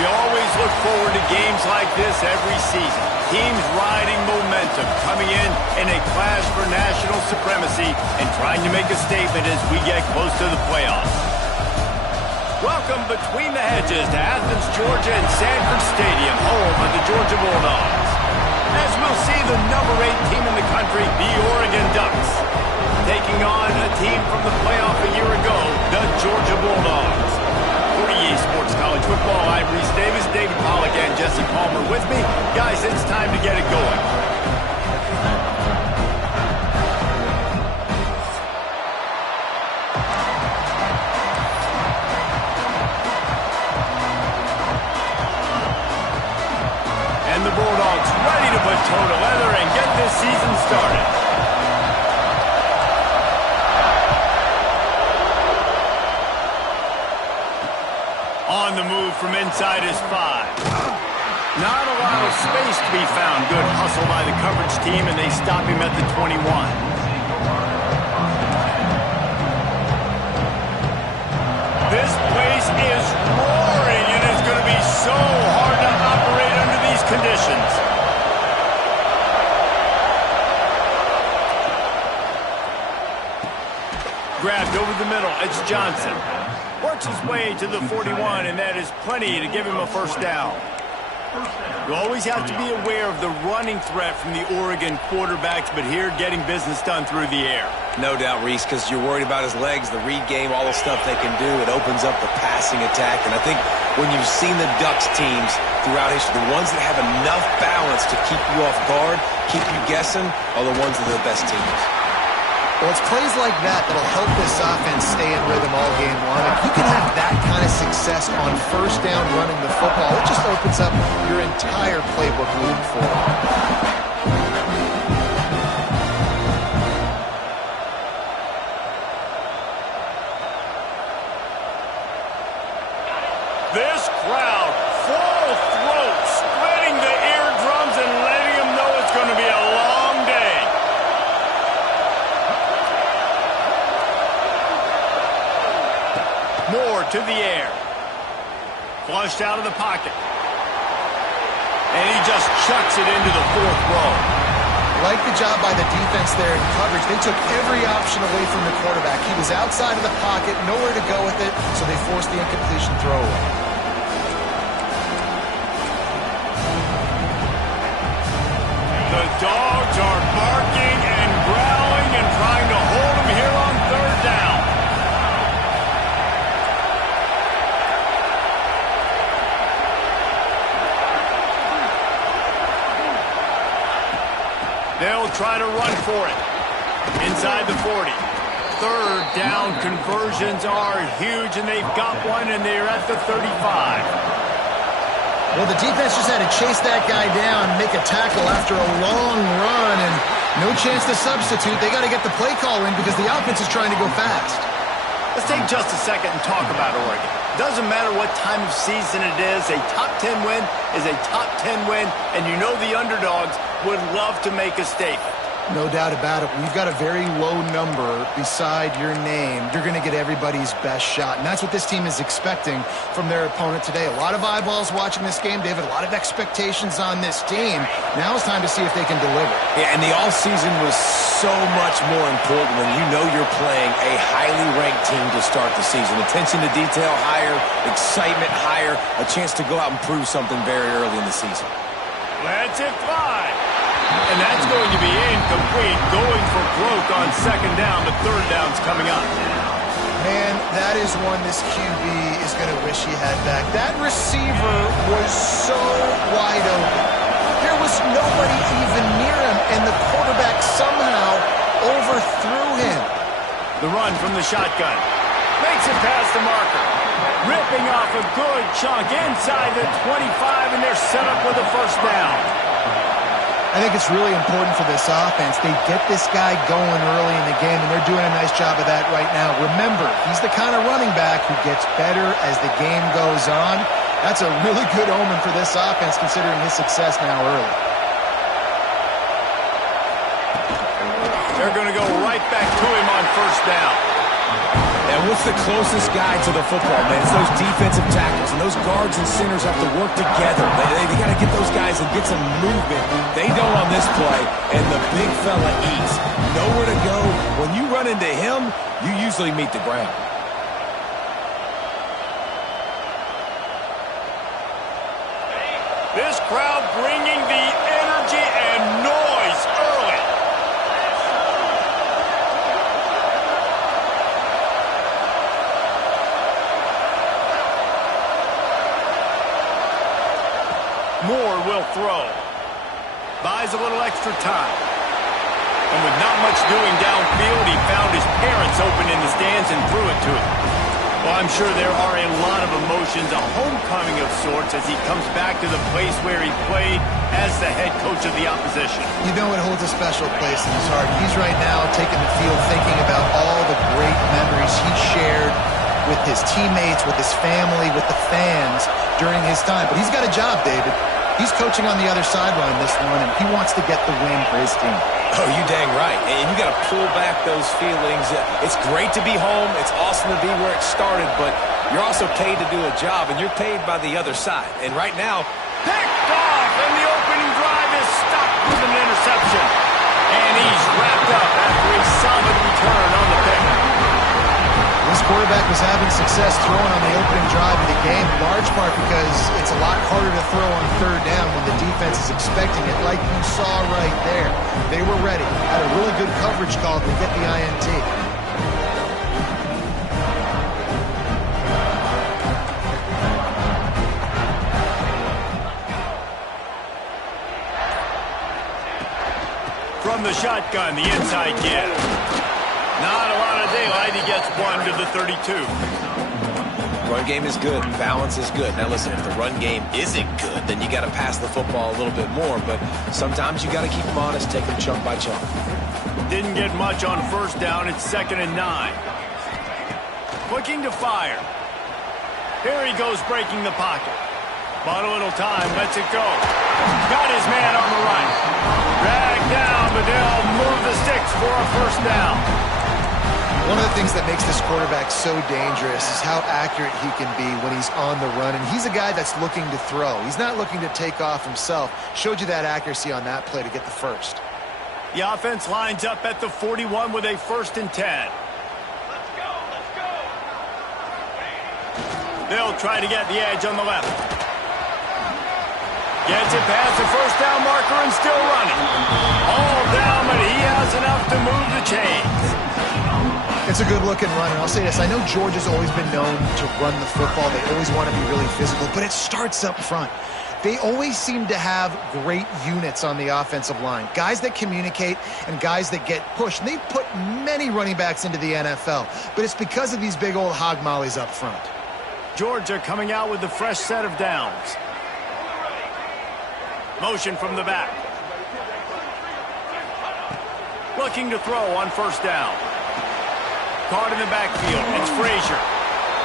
We always look forward to games like this every season. Teams riding momentum, coming in a clash for national supremacy and trying to make a statement as we get close to the playoffs. Welcome between the hedges to Athens, Georgia and Sanford Stadium, home of the Georgia Bulldogs. As we'll see the number 8 team in the country, the Oregon Ducks, taking on a team from the playoff a year ago, the Georgia Bulldogs. For EA Sports College Football, I'm Reese Davis, David Pollack, and Jesse Palmer with me. Guys, it's time to get it going. And the Bulldogs ready to put toe to leather and get this season started. On the move from inside is 5. Not a lot of space to be found. Good hustle by the coverage team, and they stop him at the 21. This place is roaring, and it's going to be so hard to operate under these conditions. Grabbed over the middle. It's Johnson. Works his way to the 41, and that is plenty to give him a first down. You always have to be aware of the running threat from the Oregon quarterbacks, but here getting business done through the air. No doubt, Reese, because you're worried about his legs, the read game, all the stuff they can do. It opens up the passing attack, and I think when you've seen the Ducks teams throughout history, the ones that have enough balance to keep you off guard, keep you guessing, are the ones that are the best teams. Well, it's plays like that that'll help this offense stay in rhythm all game long. If you can have that kind of success on first down running the football, it just opens up your entire playbook moving forward. This crowd, full throat, spreading the eardrums and letting them know it's going to be a long day. Moore to the air. Flushed out of the pocket. And he just chucks it into the 4th row. Like the job by the defense there in coverage. They took every option away from the quarterback. He was outside of the pocket, nowhere to go with it, so they forced the incompletion throwaway. The Dogs are barking and growling and trying to hold him here on 3rd down. They'll try to run for it. Inside the 40. 3rd down conversions are huge, and they've got one, and they're at the 35. Well, the defense just had to chase that guy down, make a tackle after a long run, and no chance to substitute. They got to get the play call in because the offense is trying to go fast. Let's take just a second and talk about Oregon. Doesn't matter what time of season it is, a top 10 win is a top 10 win, and you know the underdogs would love to make a statement. No doubt about it. When you've got a very low number beside your name, you're going to get everybody's best shot. And that's what this team is expecting from their opponent today. A lot of eyeballs watching this game, David. A lot of expectations on this team. Now it's time to see if they can deliver. Yeah, and the offseason was so much more important when you know you're playing a highly ranked team to start the season. Attention to detail higher, excitement higher, a chance to go out and prove something very early in the season. Let's it fly. And that's going to be incomplete, going for broke on 2nd down, but 3rd down's coming up. Man, that is one this QB is going to wish he had back. That receiver was so wide open. There was nobody even near him, and the quarterback somehow overthrew him. The run from the shotgun. Makes it past the marker. Ripping off a good chunk inside the 25, and they're set up with a first down. I think it's really important for this offense. They get this guy going early in the game, and they're doing a nice job of that right now. Remember, he's the kind of running back who gets better as the game goes on. That's a really good omen for this offense, considering his success now early. They're going to go right back to him on 1st down. And what's the closest guy to the football, man? It's those defensive tackles, and those guards and centers have to work together. They got to get those guys and get some movement. They don't on this play, and the big fella eats. Nowhere to go. When you run into him, you usually meet the ground. This crowd bringing the energy and noise early. Moore will throw. Buys a little extra time. And with not much doing downfield, he found his parents open in the stands and threw it to him. Well, I'm sure there are a lot of emotions, a homecoming of sorts, as he comes back to the place where he played as the head coach of the opposition. You know it holds a special place in his heart. He's right now taking the field thinking about all the great memories he shared with his teammates, with his family, with the fans during his time. But he's got a job, David. He's coaching on the other sideline this one, and he wants to get the win for his team. Oh, you dang right. And you got to pull back those feelings. It's great to be home. It's awesome to be where it started, but you're also paid to do a job, and you're paid by the other side. And right now, Picked off, and the opening drive is stopped with an interception. And he's wrapped up after a solid return on the pick. This quarterback was having success throwing on the opening drive of the game, in large part because it's a lot harder to throw on third down when the defense is expecting it, like you saw right there. They were ready. Had a really good coverage call to get the INT. From the shotgun, the inside give. Not a lot of daylight. He gets one to the 32. run game is good. Balance is good. Now, listen, if the run game isn't good, then you got to pass the football a little bit more. But sometimes you got to keep them honest, take them chunk by chunk. Didn't get much on first down. It's 2nd and 9. Looking to fire. Here he goes breaking the pocket. Bought a little time. Lets it go. Got his man on the right. Dragged down, but they'll move the sticks for a first down. One of the things that makes this quarterback so dangerous is how accurate he can be when he's on the run. And he's a guy that's looking to throw. He's not looking to take off himself. Showed you that accuracy on that play to get the first. The offense lines up at the 41 with a 1st and 10. Let's go, let's go. They'll try to get the edge on the left. Gets it past the first down marker and still running. All down, but he has enough to move the chains. It's a good-looking run, and I'll say this. I know Georgia's always been known to run the football. They always want to be really physical, but it starts up front. They always seem to have great units on the offensive line. Guys that communicate and guys that get pushed. And they've put many running backs into the NFL, but it's because of these big old hog mollies up front. Georgia coming out with a fresh set of downs. Motion from the back. Looking to throw on first down. Caught in the backfield. It's Frazier.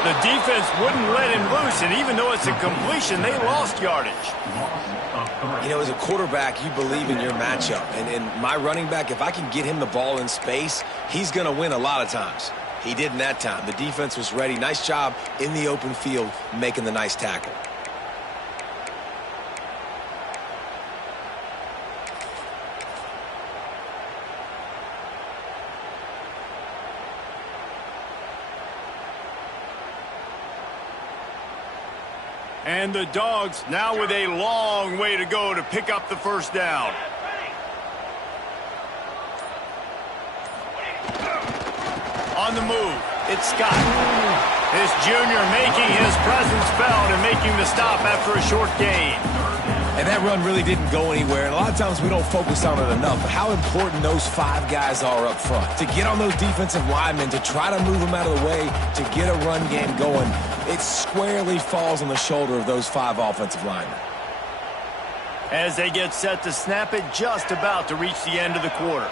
The defense wouldn't let him loose, and even though it's a completion, they lost yardage. You know, as a quarterback, you believe in your matchup. And my running back, if I can get him the ball in space, he's going to win a lot of times. He didn't that time. The defense was ready. Nice job in the open field making the nice tackle. And the Dogs now with a long way to go to pick up the first down. On the move, it's Scott. This junior making his presence felt and making the stop after a short gain. And that run really didn't go anywhere, and a lot of times we don't focus on it enough, but how important those 5 guys are up front. To get on those defensive linemen, to try to move them out of the way, to get a run game going, it squarely falls on the shoulder of those 5 offensive linemen. As they get set to snap it, just about to reach the end of the quarter.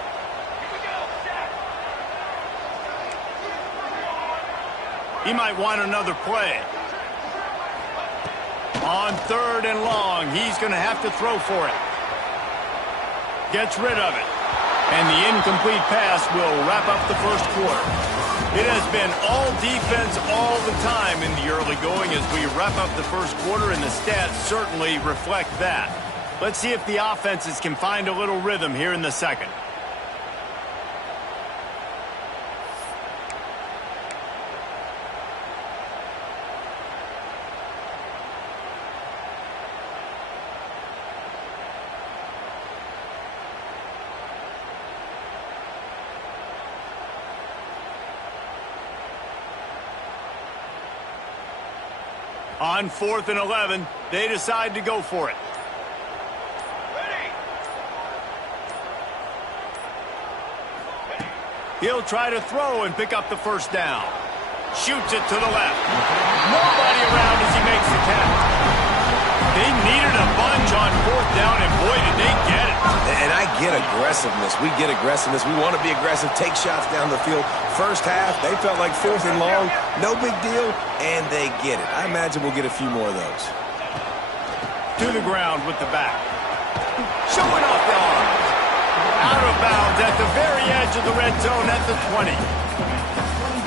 He might want another play. On 3rd and long, he's going to have to throw for it. Gets rid of it. And the incomplete pass will wrap up the first quarter. It has been all defense all the time in the early going as we wrap up the first quarter, and the stats certainly reflect that. Let's see if the offenses can find a little rhythm here in the second. On 4th and 11, they decide to go for it. He'll try to throw and pick up the first down. Shoots it to the left. Nobody around as he makes the catch. They needed a bunch on 4th down, and boy, did they get it. And I get aggressiveness. We get aggressiveness. We want to be aggressive, take shots down the field. First half, they felt like 4th and long. No big deal, and they get it. I imagine we'll get a few more of those. To the ground with the back. Showing off the arms. Out of bounds at the very edge of the red zone at the 20.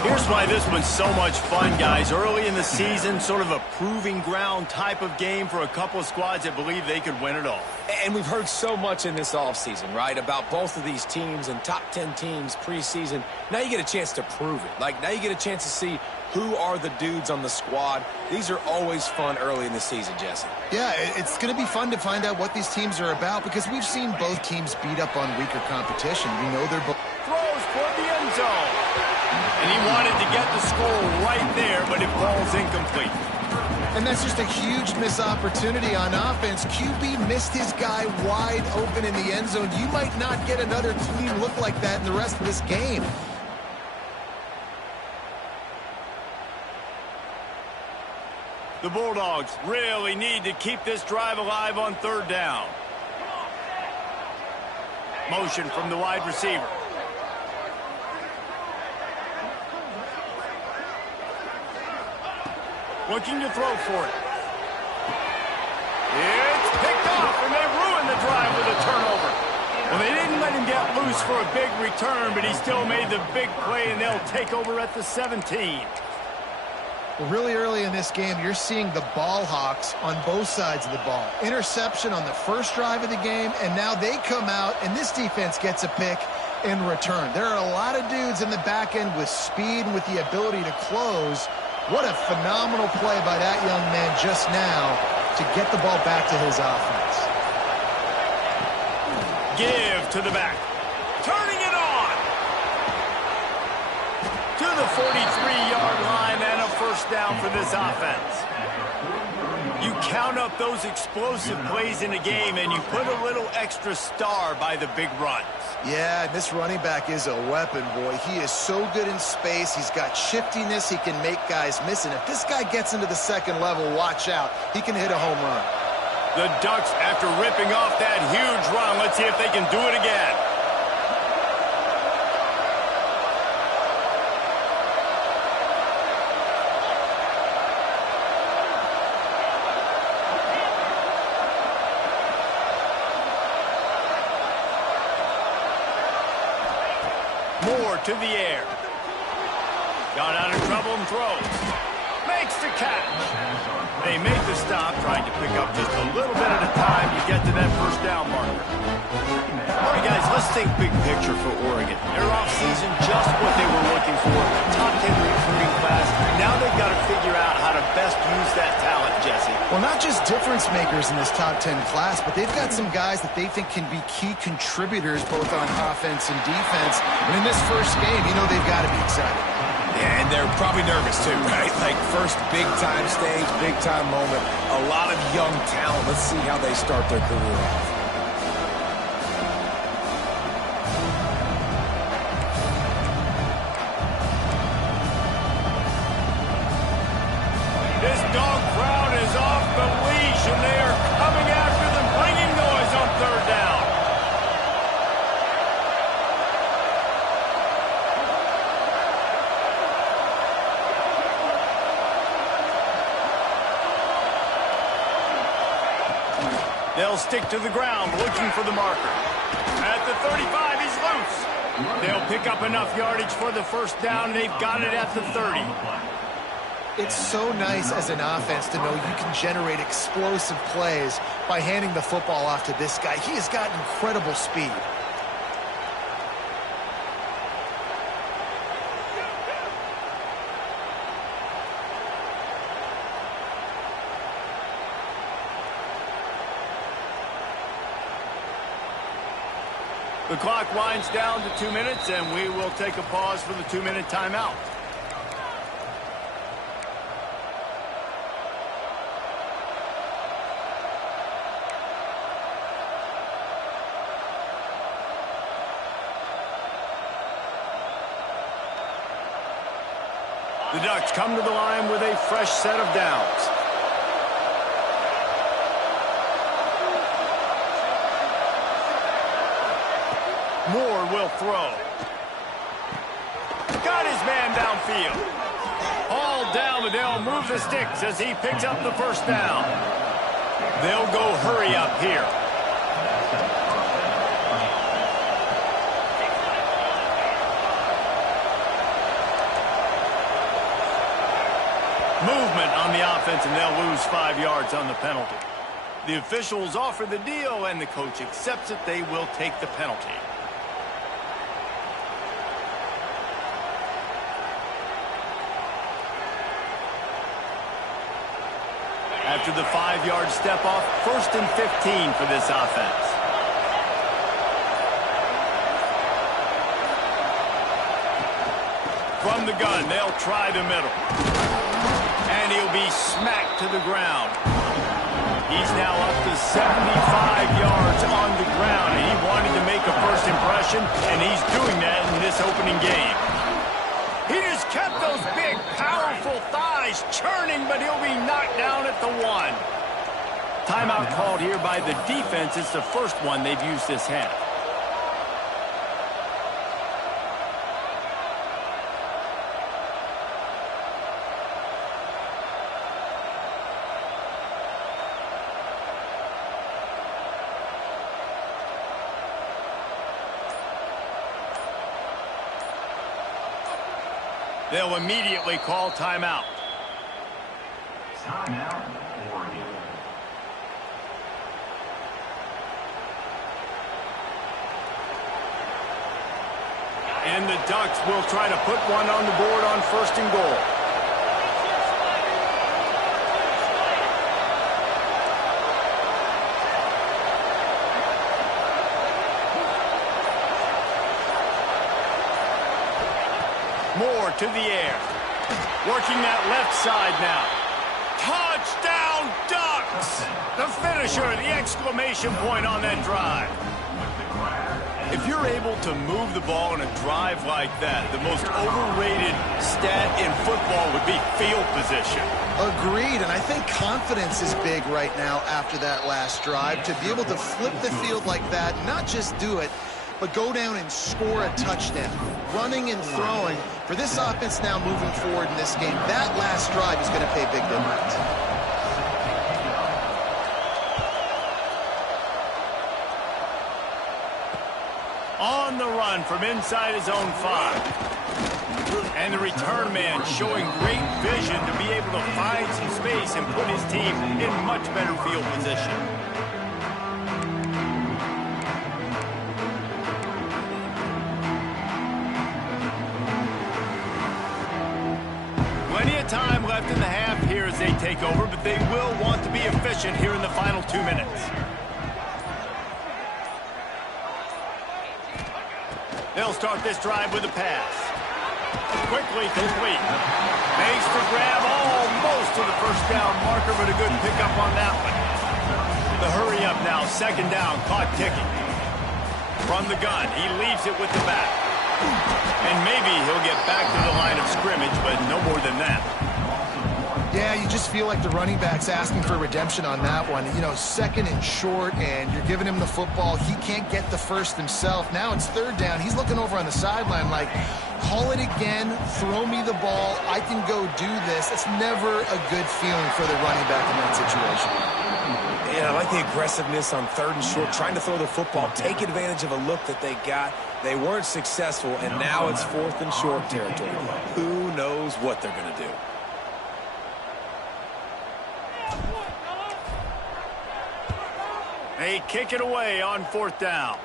Here's why this one's so much fun, guys. Early in the season, sort of a proving ground type of game for a couple of squads that believe they could win it all. And we've heard so much in this offseason, right, about both of these teams and top 10 teams preseason. Now you get a chance to prove it. Like, now you get a chance to see who are the dudes on the squad. These are always fun early in the season, Jesse. Yeah, it's going to be fun to find out what these teams are about because we've seen both teams beat up on weaker competition. We know they're both... Throws for the end zone. And he wanted to get the score right there, but it falls incomplete. And that's just a huge missed opportunity on offense. QB missed his guy wide open in the end zone. You might not get another clean look like that in the rest of this game. The Bulldogs really need to keep this drive alive on 3rd down. Motion from the wide receiver. Looking to throw for it. It's picked off, and they ruined the drive with a turnover. Well, they didn't let him get loose for a big return, but he still made the big play, and they'll take over at the 17. Well, really early in this game, you're seeing the ball hawks on both sides of the ball. Interception on the first drive of the game, and now they come out, and this defense gets a pick in return. There are a lot of dudes in the back end with speed and with the ability to close. What a phenomenal play by that young man just now to get the ball back to his offense. Give to the back. Turning it on. To the 43-yard line and a first down for this offense. You count up those explosive plays in a game and you put a little extra star by the big runs. Yeah, this running back is a weapon, boy. He is so good in space. He's got shiftiness. He can make guys miss. And if this guy gets into the second level, watch out. He can hit a home run. The Ducks, after ripping off that huge run, let's see if they can do it again. Moore to the air. Got out of trouble and throws. Makes the catch. They make the stop, trying to pick up just a little bit at a time to get to that first down marker. All right, guys, let's think big picture for Oregon. Their offseason, just what they were looking for. Top 10 recruiting class. Now they've got to figure out how to best use that talent, Jesse. Well, not just difference makers in this top 10 class, but they've got some guys that they think can be key contributors both on offense and defense. And in this first game, you know they've got to be excited. Yeah, and they're probably nervous too, right? Like first big-time stage, big-time moment. A lot of young talent. Let's see how they start their career off. This dog crowd is off the leash, and they are coming after them, bringing noise on 3rd down. They'll stick to the ground, looking for the marker. At the 35, he's loose. They'll pick up enough yardage for the first down. They've got it at the 30. It's so nice as an offense to know you can generate explosive plays by handing the football off to this guy. He has got incredible speed. The clock winds down to 2 minutes, and we will take a pause for the 2-minute timeout. The Ducks come to the line with a fresh set of downs. Moore will throw. Got his man downfield. All down, but they'll move the sticks as he picks up the first down. They'll go hurry up here. Movement on the offense, and they'll lose 5 yards on the penalty. The officials offer the deal, and the coach accepts it. They will take the penalty. After the 5-yard step off, 1st and 15 for this offense. From the gun, they'll try the middle. And he'll be smacked to the ground. He's now up to 75 yards on the ground, and he wanted to make a first impression, and he's doing that in this opening game. He just kept those big, powerful thighs churning, but he'll be knocked down at the 1. Timeout called here by the defense. It's the first one they've used this half. They'll immediately call timeout. Timeout, Oregon. And the Ducks will try to put one on the board on 1st and goal. Moore to the air. Working that left side now. Touchdown, Ducks! The finisher, the exclamation point on that drive. If you're able to move the ball in a drive like that, the most overrated stat in football would be field position. Agreed, and I think confidence is big right now after that last drive. To be able to flip the field like that, not just do it, but go down and score a touchdown. Running and throwing. For this offense now moving forward in this game, that last drive is going to pay big dividends. On the run from inside his own 5. And the return man showing great vision to be able to find some space and put his team in much better field position. Plenty of time left in the half here as they take over, but they will want to be efficient here in the final 2 minutes. They'll start this drive with a pass. Quickly complete. Makes the grab almost to the first down marker, but a good pickup on that one. The hurry up now, 2nd down, clock ticking. From the gun, he leaves it with the back. And maybe he'll get back to the line of scrimmage, but no more than that. Yeah, you just feel like the running back's asking for redemption on that one. You know, 2nd and short, and you're giving him the football. He can't get the first himself. Now it's 3rd down. He's looking over on the sideline like, call it again, throw me the ball, I can go do this. It's never a good feeling for the running back in that situation. You And I like the aggressiveness on 3rd and short, trying to throw the football, take advantage of a look that they got. They weren't successful, and now it's 4th and short territory. Who knows what they're going to do? They kick it away on 4th down.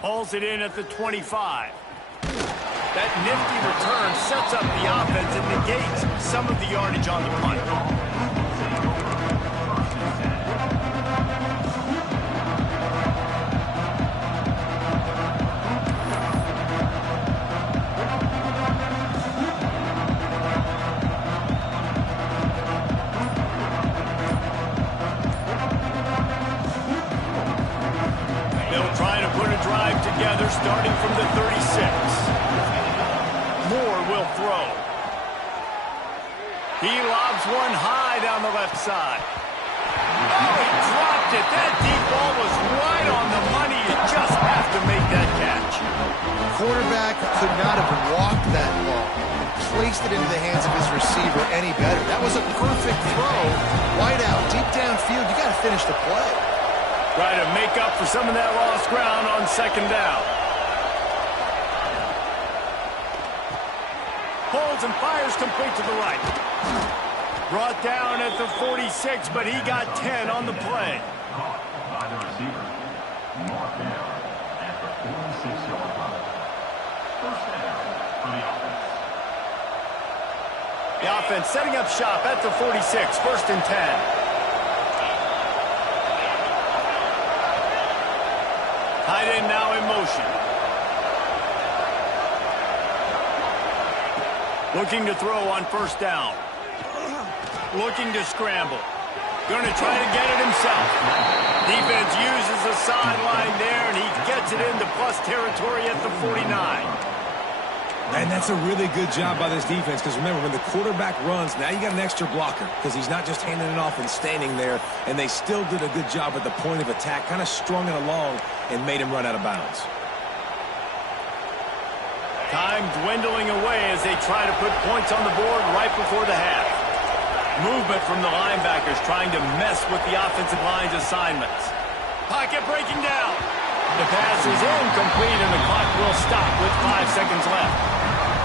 Hauls it in at the 25. That nifty return sets up the offense and negates some of the yardage on the punt. They'll try to put a drive together starting from the 36. Moore will throw. He lobs one high down the left side. Oh, he dropped it. That deep ball was right on the money. You just have to make that catch. Quarterback could not have walked that ball and placed it into the hands of his receiver any better. That was a perfect throw. Wide out, deep downfield. You got to finish the play. Try to make up for some of that lost ground on 2nd down. Pulls and fires complete to the right. Brought down at the 46, but he got 10 on the play. By the receiver, marked down at the 46-yard line. First down for the offense. The offense setting up shop at the 46, 1st and 10. Tight end now in motion. Looking to throw on 1st down. Looking to scramble. Going to try to get it himself. Defense uses the sideline there, and he gets it into plus territory at the 49. And that's a really good job by this defense, because remember, when the quarterback runs, now you got an extra blocker, because he's not just handing it off and standing there, and they still did a good job at the point of attack, kind of strung it along and made him run out of bounds. Time dwindling away as they try to put points on the board right before the half. Movement from the linebackers trying to mess with the offensive line's assignments. Pocket breaking down. The pass is incomplete, and the clock will stop with 5 seconds left.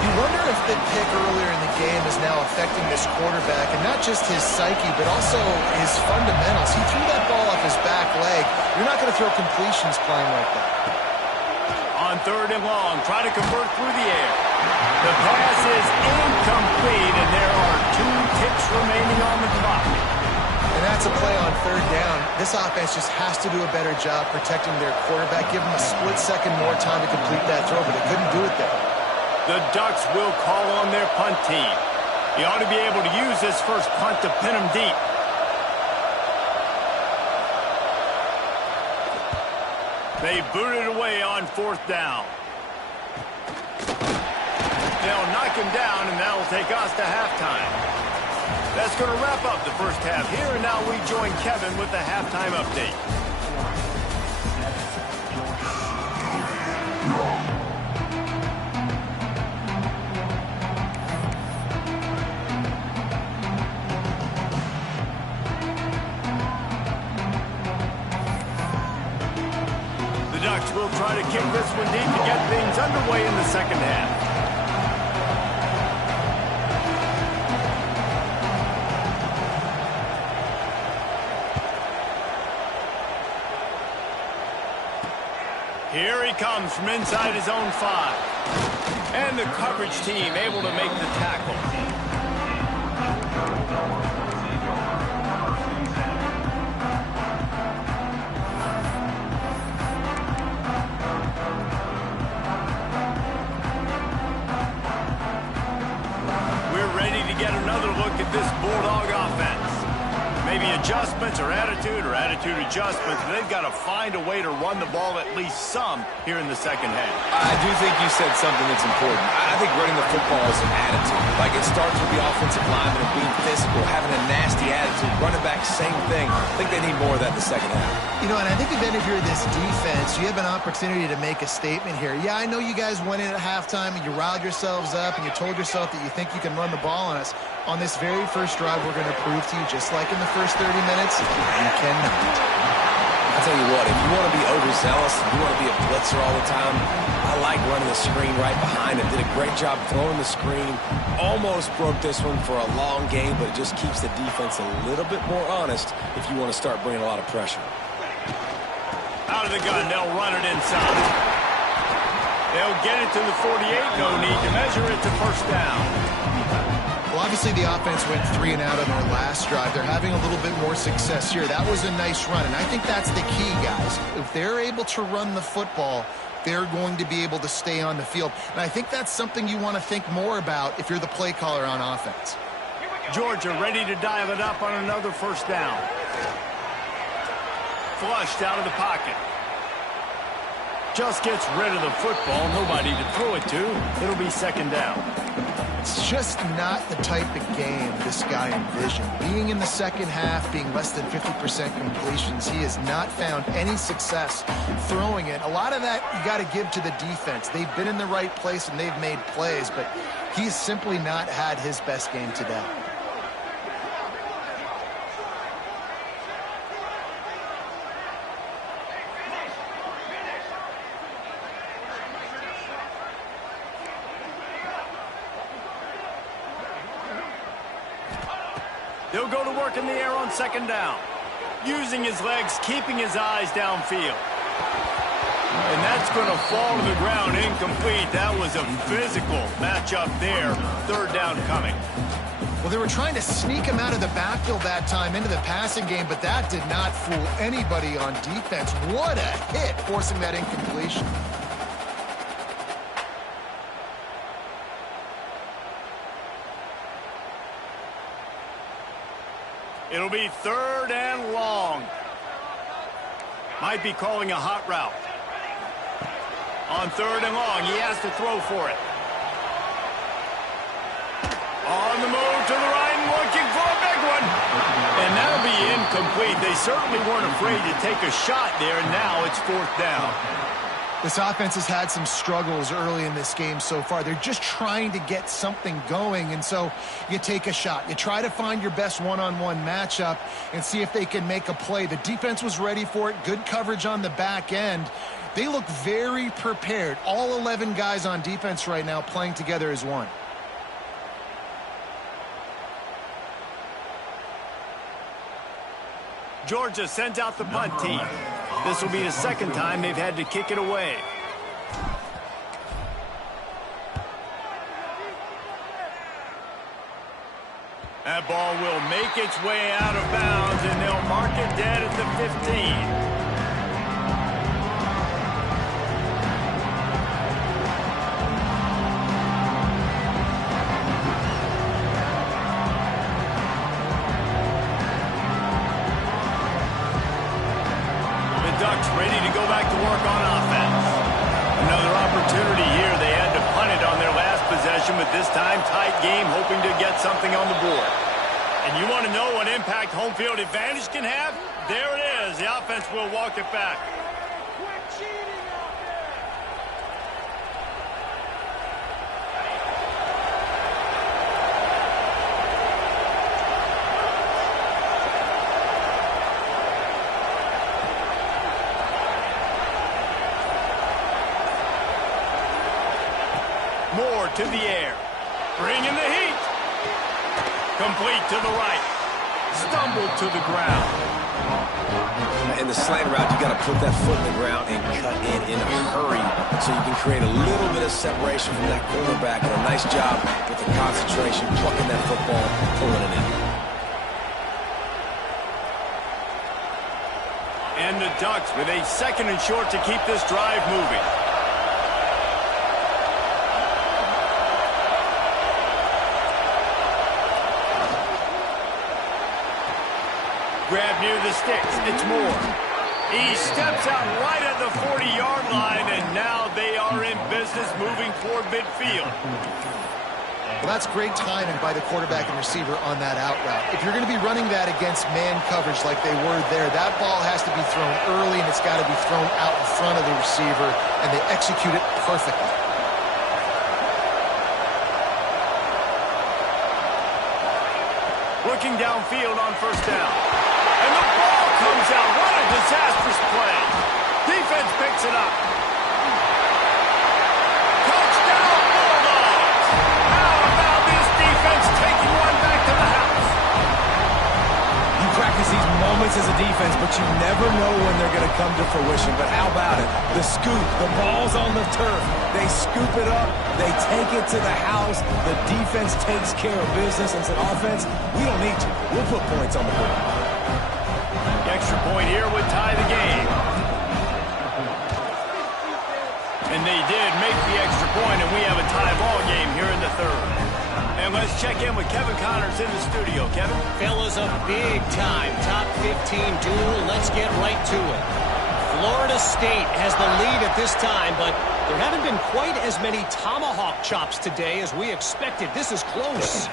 You wonder if the pick earlier in the game is now affecting this quarterback, and not just his psyche, but also his fundamentals. He threw that ball off his back leg. You're not going to throw completions playing like that. On 3rd and long, try to convert through the air. The pass is incomplete, and there are 2 ticks remaining on the clock. And that's a play on 3rd down. This offense just has to do a better job protecting their quarterback. Give him a split second more time to complete that throw, but they couldn't do it there. The Ducks will call on their punt team. He ought to be able to use this first punt to pin him deep. They boot it away on 4th down. They'll knock him down, and that'll take us to halftime. That's going to wrap up the first half here, and now we join Kevin with the halftime update. The Ducks will try to kick this one deep to get things underway in the second half. Here he comes from inside his own 5. And the coverage team able to make the tackle. We're ready to get another look at this Bulldog offense. Maybe adjustments or attitude adjustments, but they've got to find a way to run the ball at least some here in the second half. I do think you said something that's important. I think running the football is an attitude. Like, it starts with the offensive lineman and being physical, having a nasty attitude. Running back, same thing. I think they need more of that in the second half. You know, and I think if you're this defense, you have an opportunity to make a statement here. Yeah, I know you guys went in at halftime and you riled yourselves up and you told yourself that you think you can run the ball on us. On this very first drive, we're going to prove to you, just like in the first 30 30 minutes? You cannot. I'll tell you what, if you want to be overzealous, if you want to be a blitzer all the time, I like running the screen right behind him. Did a great job throwing the screen. Almost broke this one for a long game, but it just keeps the defense a little bit more honest if you want to start bringing a lot of pressure. Out of the gun, they'll run it inside. They'll get it to the 48. No need to measure it to first down. Well, obviously the offense went 3 and out on their last drive. They're having a little bit more success here. That was a nice run, and I think that's the key, guys. If they're able to run the football, they're going to be able to stay on the field. And I think that's something you want to think more about if you're the play caller on offense. Georgia ready to dial it up on another first down. Flushed out of the pocket. Just gets rid of the football. Nobody to throw it to. It'll be second down. It's just not the type of game this guy envisioned. Being in the second half, being less than 50% completions, he has not found any success throwing it. A lot of that you got to give to the defense. They've been in the right place and they've made plays, but he's simply not had his best game today. He'll go to work in the air on second down. Using his legs, keeping his eyes downfield. And that's going to fall to the ground incomplete. That was a physical matchup there. Third down coming. Well, they were trying to sneak him out of the backfield that time into the passing game, but that did not fool anybody on defense. What a hit, forcing that incompletion. It'll be third and long. Might be calling a hot route. On third and long, he has to throw for it. On the move to the right, looking for a big one. And that'll be incomplete. They certainly weren't afraid to take a shot there, and now it's fourth down. This offense has had some struggles early in this game so far. They're just trying to get something going, and so you take a shot. You try to find your best one-on-one matchup and see if they can make a play. The defense was ready for it. Good coverage on the back end. They look very prepared. All 11 guys on defense right now playing together as one. Georgia sends out the punt team. This will be the second time they've had to kick it away. That ball will make its way out of bounds, and they'll mark it dead at the 15. Ready to go back to work on offense. Another opportunity here. They had to punt it on their last possession, but this time tight game, hoping to get something on the board. And you want to know what impact home field advantage can have? There it is. The offense will walk it back. More to the air. Bringing the heat. Complete to the right. Stumbled to the ground. In the slant route, you got to put that foot in the ground and cut in a hurry so you can create a little bit of separation from that quarterback. And a nice job with the concentration, plucking that football, pulling it in. And the Ducks with a second and short to keep this drive moving. Grab near the sticks. It's Moore. He steps out right at the 40-yard line, and now they are in business moving toward midfield. Well, that's great timing by the quarterback and receiver on that out route. If you're going to be running that against man coverage like they were there, that ball has to be thrown early, and it's got to be thrown out in front of the receiver, and they execute it perfectly. Looking downfield on first down. disastrous play. Defense picks it up. Touchdown, Bulldogs! How about this defense taking one back to the house? You practice these moments as a defense, but you never know when they're going to come to fruition. But how about it? The scoop, the ball's on the turf. They scoop it up. They take it to the house. The defense takes care of business and said, offense, we don't need you. We'll put points on the board. The extra point here would tie the game. And they did make the extra point, and we have a tie ball game here in the third. And let's check in with Kevin Connors in the studio. Kevin? Fellas, a big time top 15 duel. Let's get right to it. Florida State has the lead at this time, but there haven't been quite as many tomahawk chops today as we expected. This is close.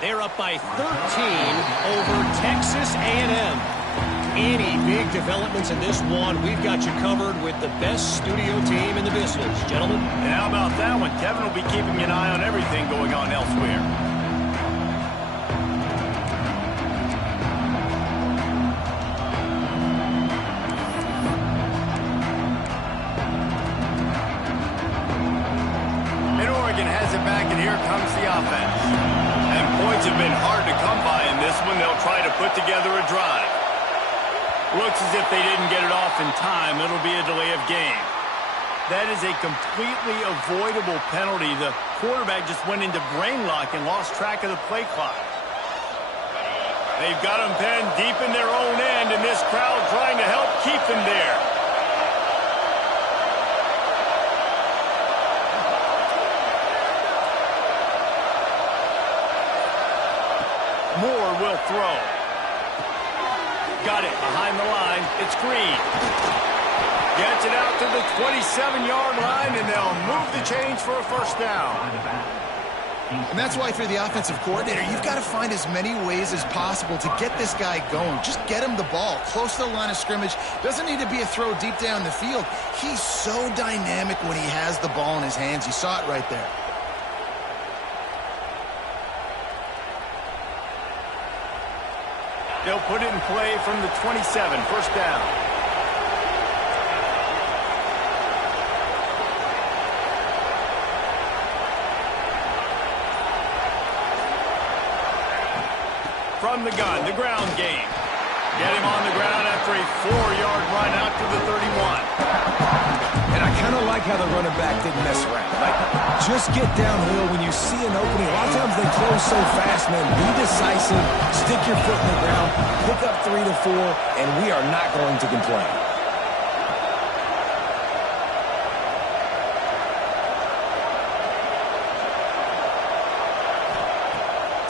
They're up by 13 over Texas A&M. Any big developments in this one, we've got you covered with the best studio team in the business. Gentlemen? And how about that one? Kevin will be keeping an eye on everything going on elsewhere. And Oregon has it back, and here comes the offense. And points have been hard to come by in this one. They'll try to put together a drive. Looks as if they didn't get it off in time. It'll be a delay of game. That is a completely avoidable penalty. The quarterback just went into brain lock and lost track of the play clock. They've got them pinned deep in their own end, and this crowd trying to help keep them there. Moore will throw. Got it behind the line. It's Green. Gets it out to the 27-yard line, and they'll move the chains for a first down. And that's why, if you're the offensive coordinator, you've got to find as many ways as possible to get this guy going. Just get him the ball close to the line of scrimmage. Doesn't need to be a throw deep down the field. He's so dynamic when he has the ball in his hands. You saw it right there. They'll put it in play from the 27, first down. From the gun, the ground game. Get him on the ground after a 4-yard run out to the 31. And I kind of like how the running back didn't mess around. Like, just get downhill when you see an opening. A lot of times they close so fast, man. Be decisive, stick your foot in the ground, pick up 3 to 4, and we are not going to complain.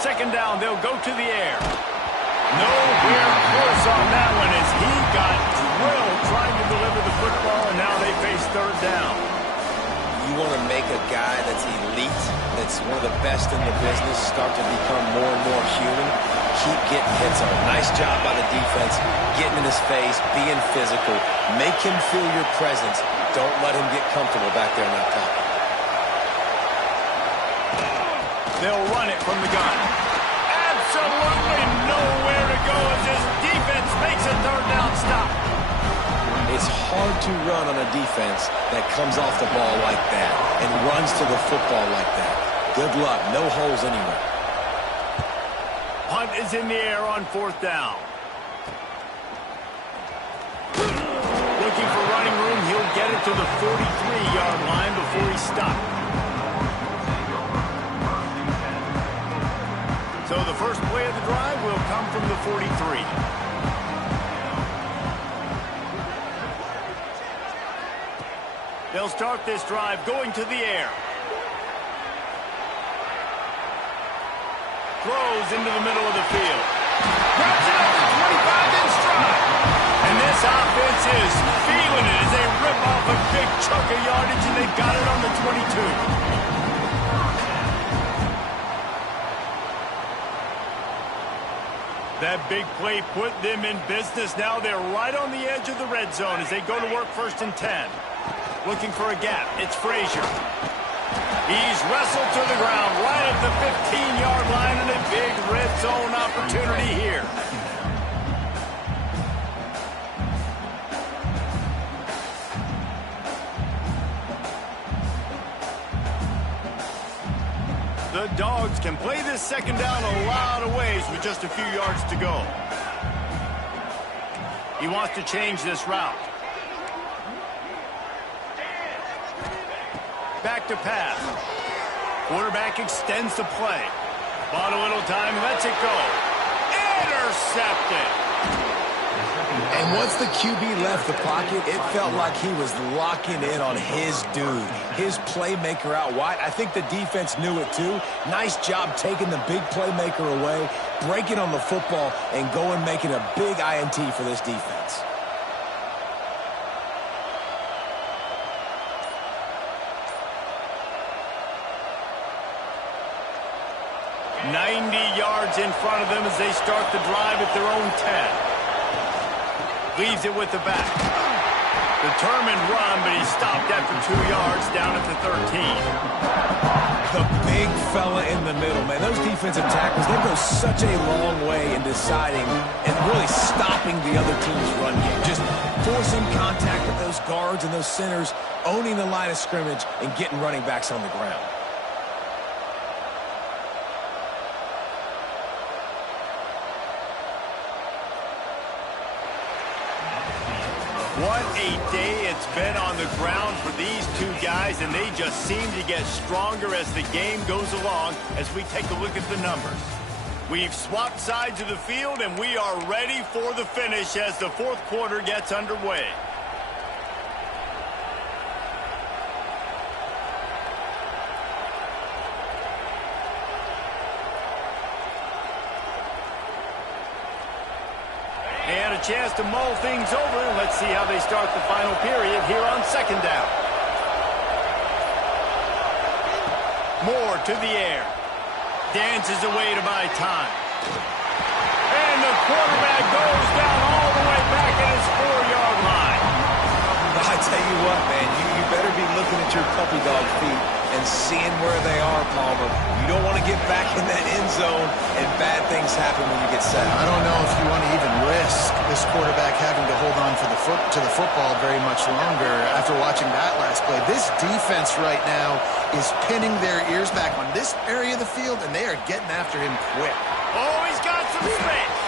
Second down, they'll go to the air. Nowhere close on that one as he got drilled trying to deliver the football, and now they face third down. You want to make a guy that's elite, that's one of the best in the business, start to become more and more human. Keep getting hits on. Nice job by the defense, getting in his face, being physical. Make him feel your presence. Don't let him get comfortable back there in that pocket. They'll run it from the gun. Absolutely nowhere to go as this defense makes a third down stop. It's hard to run on a defense that comes off the ball like that and runs to the football like that. Good luck. No holes anywhere. Punt is in the air on fourth down. Looking for running room. He'll get it to the 43-yard line before he stopped. So the first play of the drive will come from the 43. They'll start this drive going to the air. Throws into the middle of the field. Grabs it up to 25 in stride. And this offense is feeling it as they rip off a big chunk of yardage, and they've got it on the 22. That big play put them in business. Now they're right on the edge of the red zone as they go to work first and 10. Looking for a gap. It's Frazier. He's wrestled to the ground right at the 15-yard line, and a big red zone opportunity here. The Dogs can play this second down a lot of ways with just a few yards to go. He wants to change this route. Back to pass. Quarterback extends the play. Bought a little time, lets it go. Intercepted. And once the QB left the pocket, it felt like he was locking in on his dude, his playmaker out wide. I think the defense knew it too. Nice job taking the big playmaker away, breaking on the football, and going making a big INT for this defense. 90 yards in front of them as they start the drive at their own 10. Leaves it with the back. Determined run, but he stopped after 2 yards down at the 13. The big fella in the middle, man. Those defensive tackles, they go such a long way in deciding and really stopping the other team's run game. Just forcing contact with those guards and those centers, owning the line of scrimmage, and getting running backs on the ground. What a day it's been on the ground for these two guys, and they just seem to get stronger as the game goes along as we take a look at the numbers. We've swapped sides of the field, and we are ready for the finish as the fourth quarter gets underway. And a chance to mull things over. Let's see how they start the final period here on second down. Moore to the air. Dances away to buy time. And the quarterback goes down all the way back at his 4-yard line. I tell you what, man, you better be looking at your puppy dog feet and seeing where they are, Palmer. You don't want to get back in that end zone and bad things happen when you get set. I don't know if you want to even risk this quarterback having to hold on to the football very much longer after watching that last play. This defense right now is pinning their ears back on this area of the field, and they are getting after him quick. Oh, he's got some space.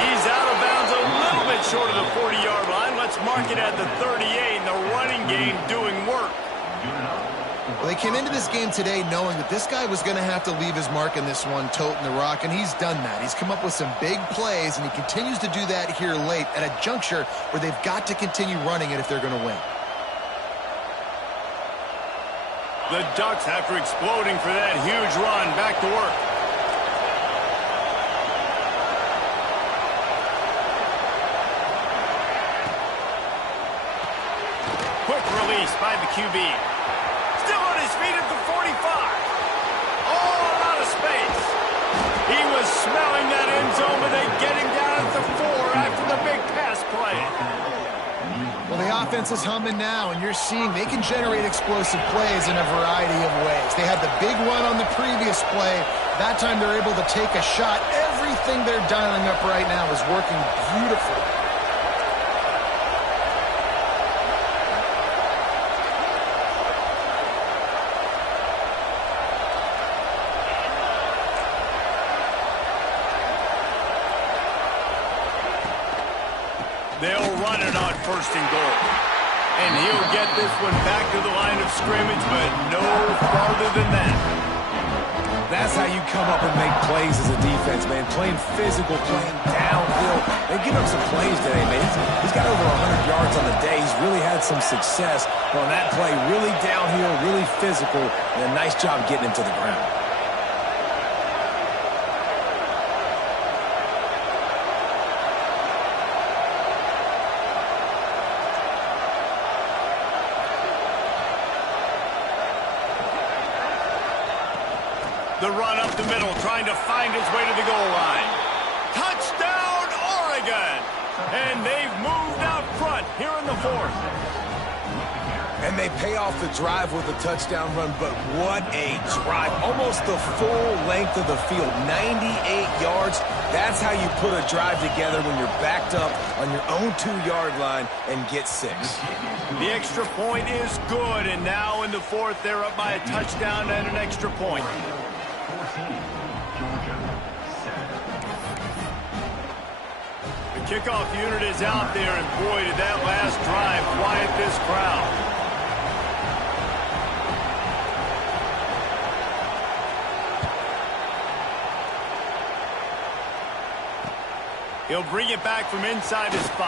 He's out of bounds a little bit short of the 40-yard line. Let's mark it at the 38, and the running game doing work. Well, they came into this game today knowing that this guy was going to have to leave his mark in this one, toting the rock, and he's done that. He's come up with some big plays, and he continues to do that here late at a juncture where they've got to continue running it if they're going to win. The Ducks, after exploding for that huge run, back to work. Quick release by the QB. Still on his feet at the 45. All out of space. He was smelling that end zone, but they get him down at the 4 after the big pass play. Well, the offense is humming now, and you're seeing they can generate explosive plays in a variety of ways. They had the big run on the previous play. That time they're able to take a shot. Everything they're dialing up right now is working beautifully. They'll run it on first and goal. And he'll get this one back to the line of scrimmage, but no farther than that. That's how you come up and make plays as a defense, man. Playing physical, playing downhill. They've given up some plays today, man. He's got over 100 yards on the day. He's really had some success on that play. Really downhill, really physical, and a nice job getting him to the ground. The run up the middle, trying to find his way to the goal line. Touchdown, Oregon! And they've moved out front here in the fourth. And they pay off the drive with a touchdown run, but what a drive. Almost the full length of the field, 98 yards. That's how you put a drive together when you're backed up on your own 2-yard line and get 6. The extra point is good, and now in the fourth, they're up by a touchdown and an extra point. 14, Georgia, 7. The kickoff unit is out there, and boy, did that last drive quiet this crowd. He'll bring it back from inside his 5.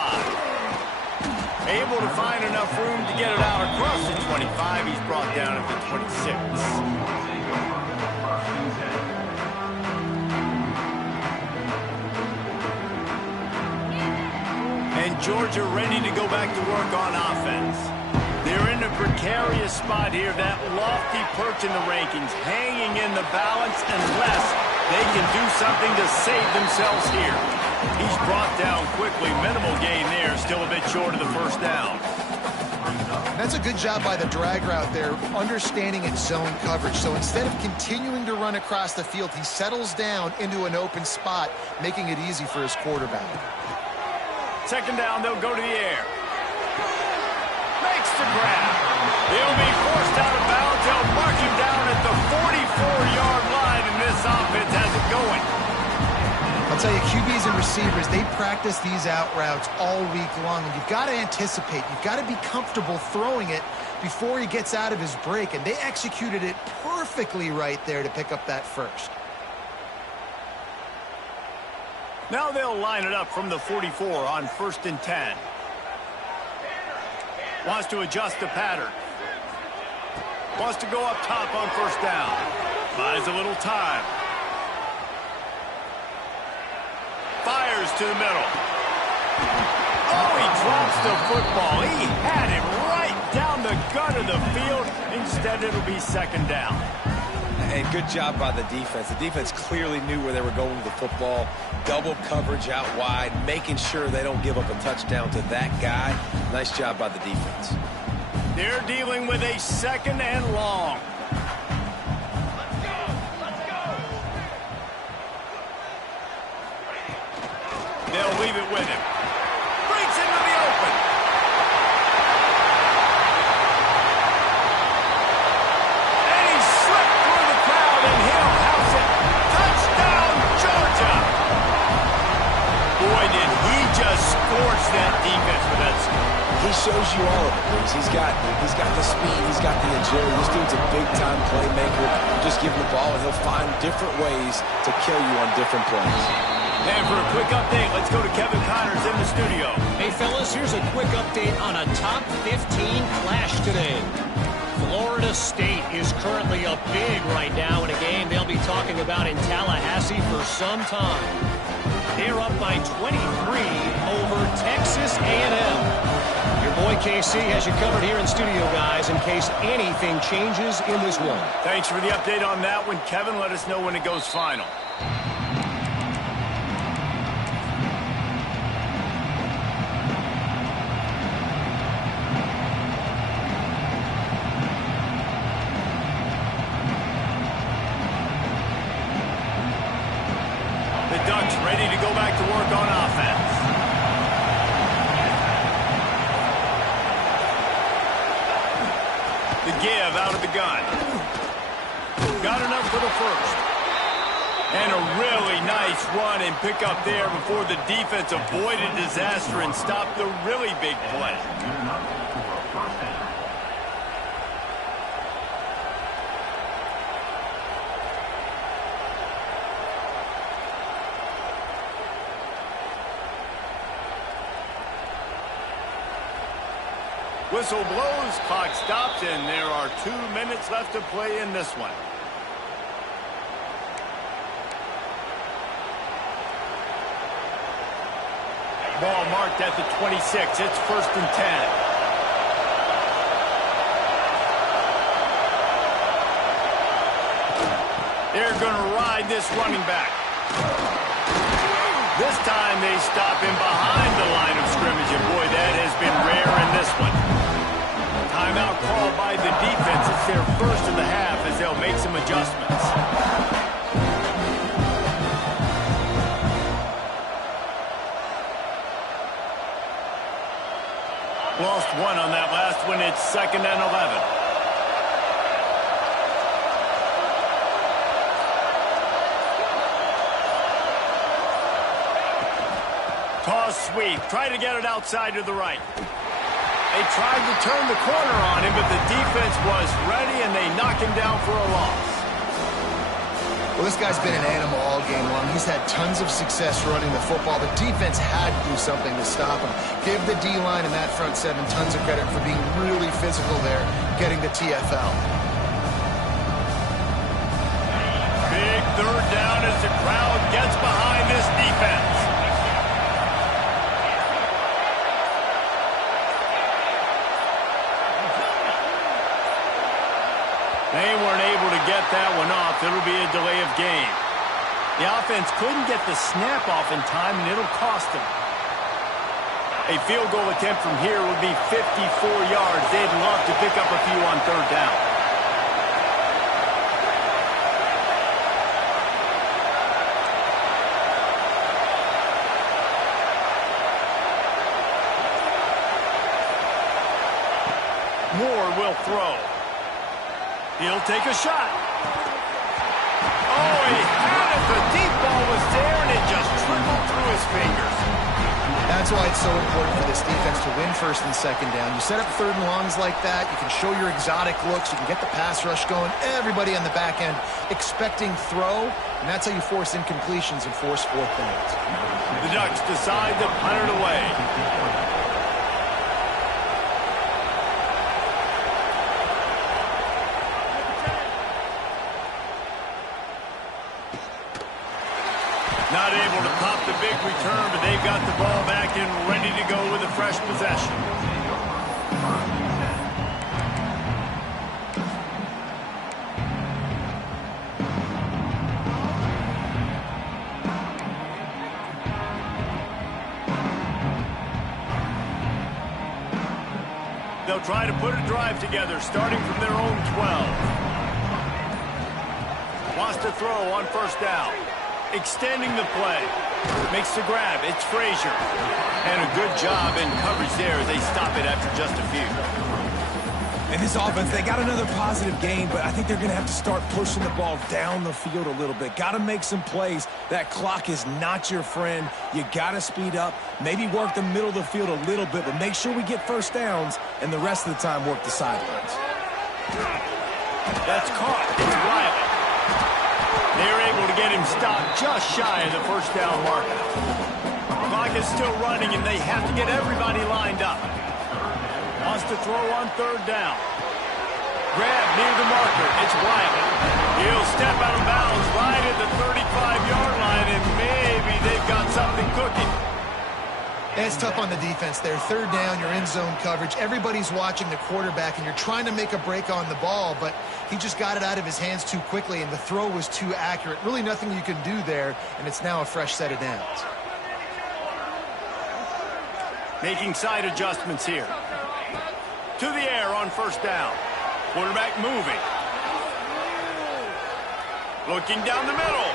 Able to find enough room to get it out across the 25. He's brought down at the 26. And Georgia ready to go back to work on offense. They're in a precarious spot here, that lofty perch in the rankings, hanging in the balance unless they can do something to save themselves here. He's brought down quickly. Minimal gain there. Still a bit short of the first down. That's a good job by the drag route there, understanding its zone coverage. So instead of continuing to run across the field, he settles down into an open spot, making it easy for his quarterback. Second down, they'll go to the air. Makes the grab. He'll be forced out of bounds. They'll mark him down at the 44-yard line, and this offense has it going. I'll tell you, QBs and receivers, they practice these out routes all week long, and you've got to anticipate. You've got to be comfortable throwing it before he gets out of his break, and they executed it perfectly right there to pick up that first. Now they'll line it up from the 44 on 1st and 10. Wants to adjust the pattern. Wants to go up top on 1st down. Buys a little time. Fires to the middle. Oh, he drops the football. He had it right down the gut of the field. Instead, it'll be 2nd down. And good job by the defense. The defense clearly knew where they were going with the football. Double coverage out wide, making sure they don't give up a touchdown to that guy. Nice job by the defense. They're dealing with a 2nd and long. They'll leave it with him. Breaks into the open. And he slipped through the crowd, and he'll house it. Touchdown, Georgia! Boy, did he just scorch that defense with that score. He shows you all of it, Reese. He's got the speed, he's got the agility. This dude's a big-time playmaker. Just give him the ball, and he'll find different ways to kill you on different plays. And for a quick update, let's go to Kevin Connors in the studio. Hey, fellas, here's a quick update on a top 15 clash today. Florida State is currently up big right now in a game they'll be talking about in Tallahassee for some time. They're up by 23 over Texas A&M. Your boy KC has you covered here in studio, guys, in case anything changes in this one. Thanks for the update on that one, Kevin. Let us know when it goes final. Ready to go back to work on offense. The give out of the gun. Got enough for the first. And a really nice run and pick up there before the defense avoided disaster and stopped the really big play. Whistle blows, clock stops, and there are 2 minutes left to play in this one. Ball marked at the 26. It's 1st and 10. They're going to ride this running back. This time they stop him behind the line of scrimmage, and boy, that has been rare in this one. Timeout called by the defense. It's their first of the half as they'll make some adjustments. Lost one on that last one. It's 2nd and 11. Toss sweep. Try to get it outside to the right. They tried to turn the corner on him, but the defense was ready, and they knocked him down for a loss. Well, this guy's been an animal all game long. He's had tons of success running the football. The defense had to do something to stop him. Give the D-line and that front seven tons of credit for being really physical there, getting the TFL. Big 3rd down as the crowd gets behind this defense. They weren't able to get that one off. It'll be a delay of game. The offense couldn't get the snap off in time, and it'll cost them. A field goal attempt from here would be 54 yards. They'd love to pick up a few on 3rd down. Moore will throw. He'll take a shot. Oh, he had it. The deep ball was there, and it just trickled through his fingers. That's why it's so important for this defense to win 1st and 2nd down. You set up 3rd and longs like that. You can show your exotic looks. You can get the pass rush going. Everybody on the back end expecting throw, and that's how you force incompletions and force 4th downs. The Ducks decide to punt it away. Not able to pop the big return, but they've got the ball back and ready to go with a fresh possession. They'll try to put a drive together, starting from their own 12. Wants to throw on 1st down. Extending the play. Makes the grab. It's Frazier. And a good job in coverage there as they stop it after just a few. And this offense, they got another positive game, but I think they're going to have to start pushing the ball down the field a little bit. Got to make some plays. That clock is not your friend. You got to speed up. Maybe work the middle of the field a little bit, but make sure we get 1st downs, and the rest of the time work the sidelines. That's caught. It's Riley. They're able to get him stopped just shy of the 1st down marker. Clock is still running, and they have to get everybody lined up. Wants to throw on 3rd down. Grab near the marker. It's Riley. He'll step out of bounds right at the 35-yard line, and maybe they've got something cooking. It's tough on the defense there. 3rd down, you're in zone coverage. Everybody's watching the quarterback, and you're trying to make a break on the ball, but he just got it out of his hands too quickly, and the throw was too accurate. Really nothing you can do there, and it's now a fresh set of downs. Making side adjustments here. To the air on 1st down. Quarterback moving. Looking down the middle.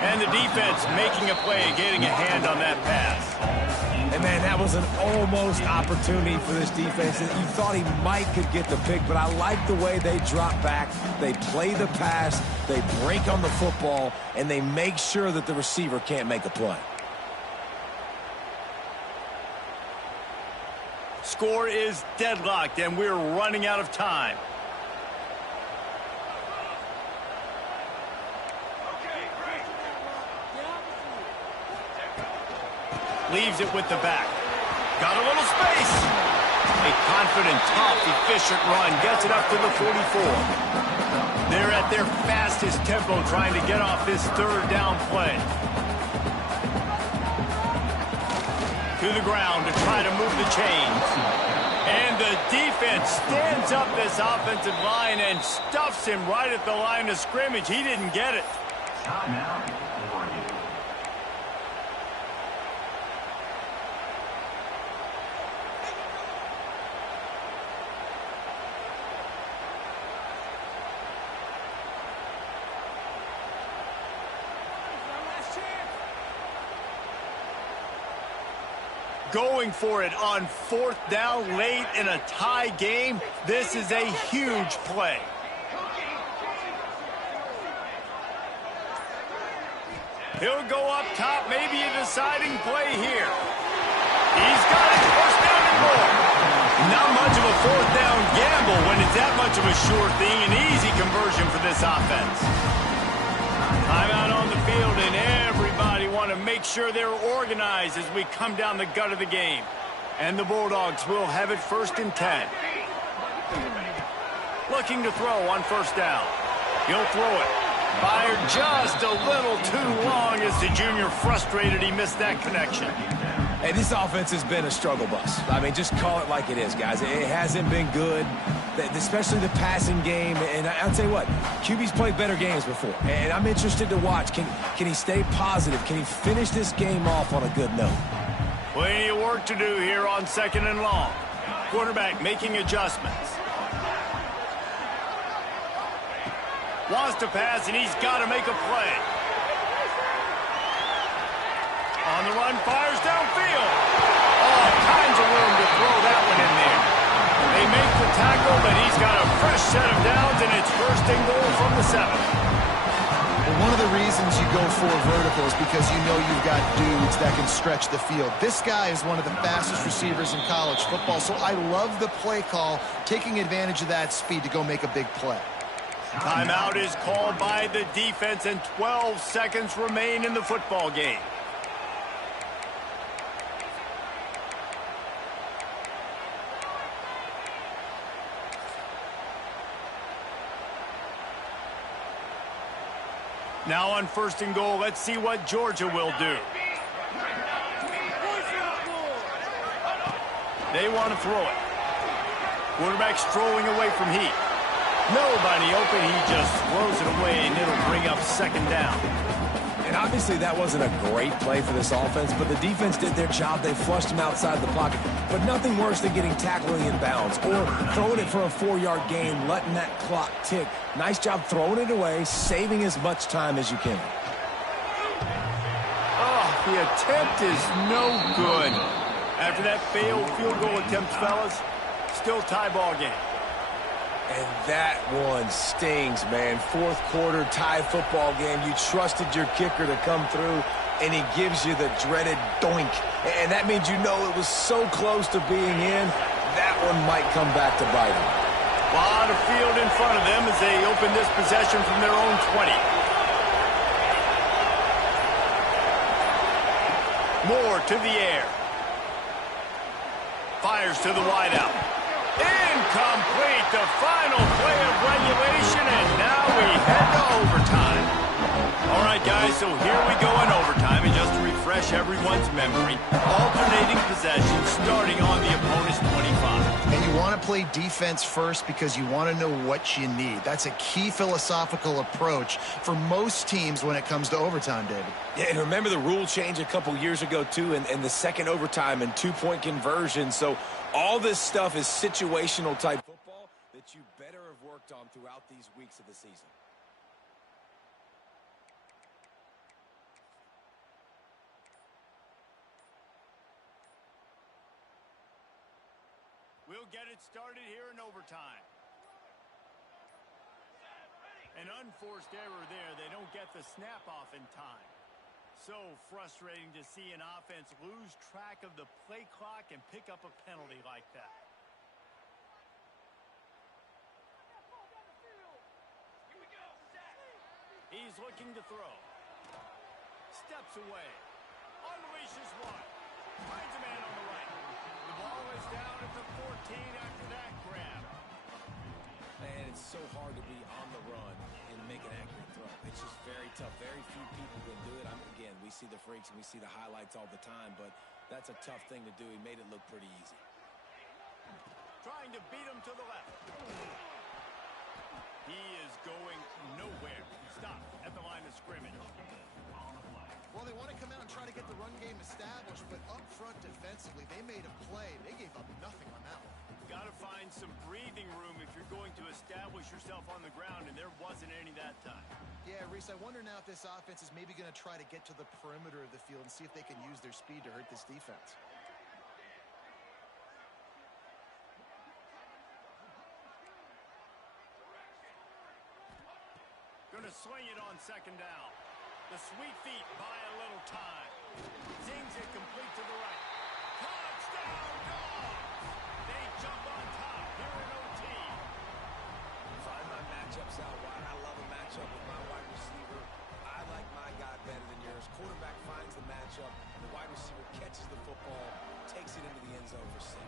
And the defense making a play, getting a hand on that pass. And, man, that was an almost opportunity for this defense. You thought he might could get the pick, but I like the way they drop back. They play the pass, they break on the football, and they make sure that the receiver can't make a play. Score is deadlocked, and we're running out of time. Leaves it with the back. Got a little space. A confident, tough, efficient run. Gets it up to the 44. They're at their fastest tempo trying to get off this 3rd down play. To the ground to try to move the chains. And the defense stands up this offensive line and stuffs him right at the line of scrimmage. He didn't get it. Timeout. Going for it on 4th down late in a tie game. This is a huge play. He'll go up top, maybe a deciding play here. He's got it, 1st down and more. Not much of a 4th down gamble when it's that much of a sure thing, an easy conversion for this offense. Timeout on the field, and everybody want to make sure they're organized as we come down the gut of the game. And the Bulldogs will have it 1st and 10. Looking to throw on 1st down. He'll throw it. Fired just a little too long as the junior frustrated he missed that connection. Hey, this offense has been a struggle bus. I mean, just call it like it is, guys. It hasn't been good, especially the passing game. And I'll tell you what, QB's played better games before. And I'm interested to watch. Can he stay positive? Can he finish this game off on a good note? Plenty of work to do here on 2nd and long. Quarterback making adjustments. Wants to pass, and he's got to make a play. On the run, fires downfield. All kinds of room to throw that one in there. They make the tackle, but he's got a fresh set of downs, and it's 1st and goal from the 7. Well, one of the reasons you go for vertical is because you know you've got dudes that can stretch the field. This guy is one of the fastest receivers in college football, so I love the play call, taking advantage of that speed to go make a big play. Timeout is called by the defense, and 12 seconds remain in the football game. Now on 1st and goal, let's see what Georgia will do. They want to throw it. Quarterback strolling away from heat. Nobody open, he just throws it away, and it'll bring up 2nd down. And obviously that wasn't a great play for this offense, but the defense did their job. They flushed him outside the pocket. But nothing worse than getting tackled in bounds or throwing it for a 4-yard gain, letting that clock tick. Nice job throwing it away, saving as much time as you can. Oh, the attempt is no good. After that failed field goal attempt, fellas, still tie ball game. And that one stings, man. 4th quarter tie football game. You trusted your kicker to come through, and he gives you the dreaded doink. And that means you know it was so close to being in, that one might come back to bite him. A lot of field in front of them as they open this possession from their own 20. Moore to the air. Fires to the wideout. Incomplete, the final play of regulation, and now we head to overtime. All right, guys, so here we go in overtime, and just to refresh everyone's memory, alternating possession starting on the opponent's 25. And you want to play defense first because you want to know what you need. That's a key philosophical approach for most teams when it comes to overtime, David. Yeah, and remember the rule change a couple years ago, too, and the second overtime and 2-point conversion. So all this stuff is situational type football that you better have worked on throughout these weeks of the season. We'll get it started here in overtime. An unforced error there. They don't get the snap off in time. So frustrating to see an offense lose track of the play clock and pick up a penalty like that. He's looking to throw. Steps away. Unleashes one. Finds a man on the right. The ball is down at the 14 after that grab. Man, it's so hard to be on the run and make an accurate throw. It's just very tough. Very few people can do it. Again, we see the freaks and we see the highlights all the time, but that's a tough thing to do. He made it look pretty easy. Trying to beat him to the left. He is going nowhere. Stop at the line of scrimmage. Well, they want to come out and try to get the run game established, but up front defensively, they made a play. They gave up nothing on that one. Got to find some breathing room if you're going to establish yourself on the ground, and there wasn't any that time. Yeah, Reese, I wonder now if this offense is maybe going to try to get to the perimeter of the field and see if they can use their speed to hurt this defense. sling it on second down. The sweet feet buy a little time. Zings it complete to the right. Touchdown, Dogs! They jump on top here in OT. Find my matchups out wide. I love a matchup with my wide receiver. I like my guy better than yours. Quarterback finds the matchup. The wide receiver catches the football, takes it into the end zone for 6.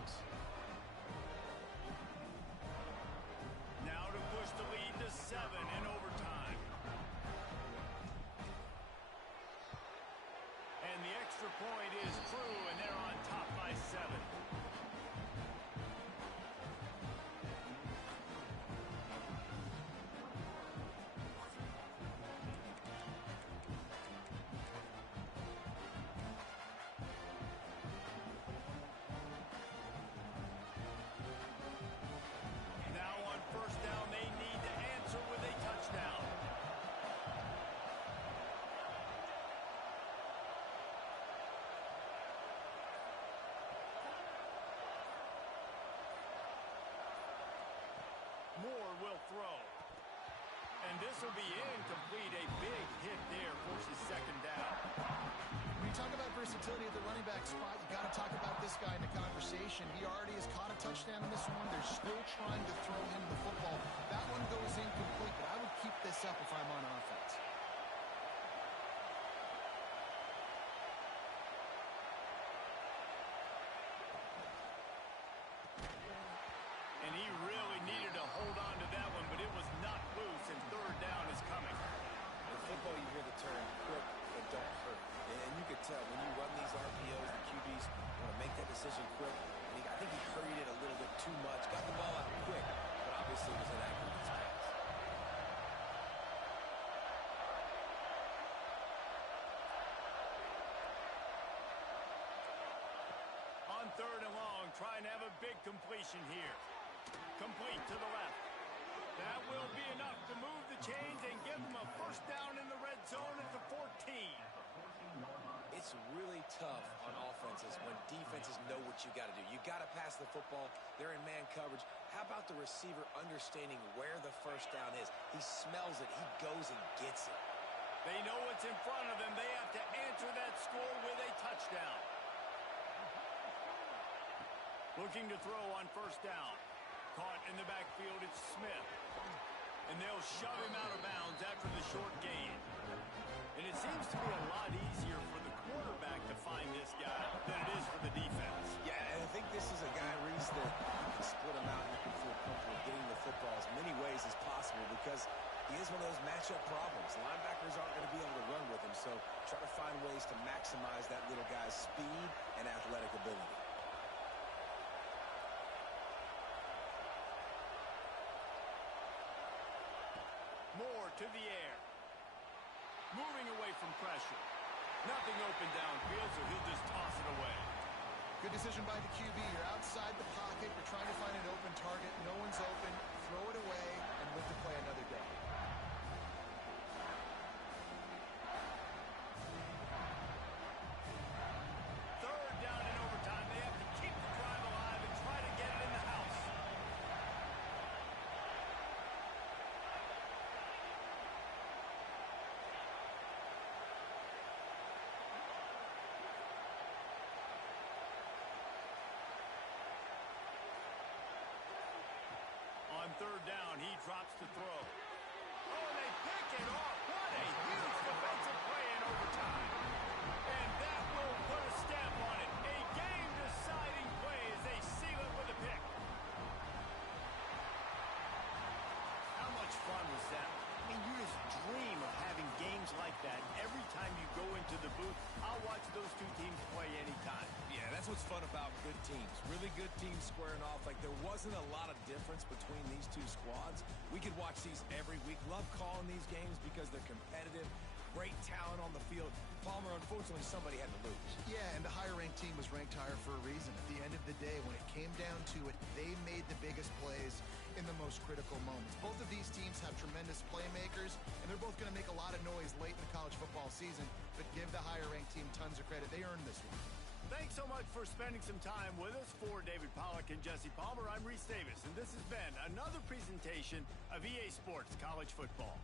Now to push the lead to 7 in overtime. And the extra point is true, and they're on top by 7. First down, they need to answer with a touchdown. Moore will throw. And this will be incomplete. A big hit there forces second down. When you talk about versatility at the running back spot, you got to talk about this guy in the conversation. He already has caught a touchdown in this one. They're still trying to throw him the football. That one goes incomplete, but I would keep this up if I'm on offense. And he really needed to hold on to that one, but it was not loose, and third down is coming. In football, you hear the term quick but don't hurt. And you could tell when you run these RPOs, the QBs want to make that decision quick. And I think he hurried it a little bit too much. Got the ball out quick, but obviously was inaccurate in his pass. On third and long, trying to have a big completion here. Complete to the left. That will be enough to move the chains and give them a first down in the red zone at the 14. It's really tough on offenses when defenses know what you got to do. You got to pass the football. They're in man coverage. How about the receiver understanding where the first down is? He smells it. He goes and gets it. They know what's in front of them. They have to answer that score with a touchdown. Looking to throw on first down. Caught in the backfield, it's Smith. And they'll shove him out of bounds after the short gain. And it seems to be a lot easier for the quarterback to find this guy than it is for the defense. Yeah, and I think this is a guy, Reese, that you can split him out and you can feel comfortable getting the football as many ways as possible because he is one of those matchup problems. Linebackers aren't going to be able to run with him, so try to find ways to maximize that little guy's speed and athletic ability. Moore to the air. Moving away from pressure. Nothing open downfield, so he'll just toss it away. Good decision by the QB. You're outside the pocket. You're trying to find an open target. No one's open. Throw it away and live to play another day. Third down in overtime. They have to keep the drive alive and try to get it in the house. On third down, he drops to throw. Oh, they pick it off. What a huge defensive play in overtime. And that will put a stamp on it. A game-deciding play as they seal it with a pick. How much fun was that? I mean, you just dream of having games like that. Every time you go into the booth, I'll watch those two teams play anytime. Yeah, that's what's fun about good teams. Really good teams squaring off. Like, there wasn't a lot of difference between these two squads. We could watch these every week. Love calling these games because they're competitive. Great talent on the field. Palmer, unfortunately, somebody had to lose. Yeah, and the higher-ranked team was ranked higher for a reason. At the end of the day, when it came down to it, they made the biggest plays in the most critical moments. Both of these teams have tremendous playmakers, and they're both going to make a lot of noise late in the college football season, but give the higher-ranked team tons of credit. They earned this one. Thanks so much for spending some time with us. For David Pollack and Jesse Palmer, I'm Reese Davis, and this has been another presentation of EA Sports College Football.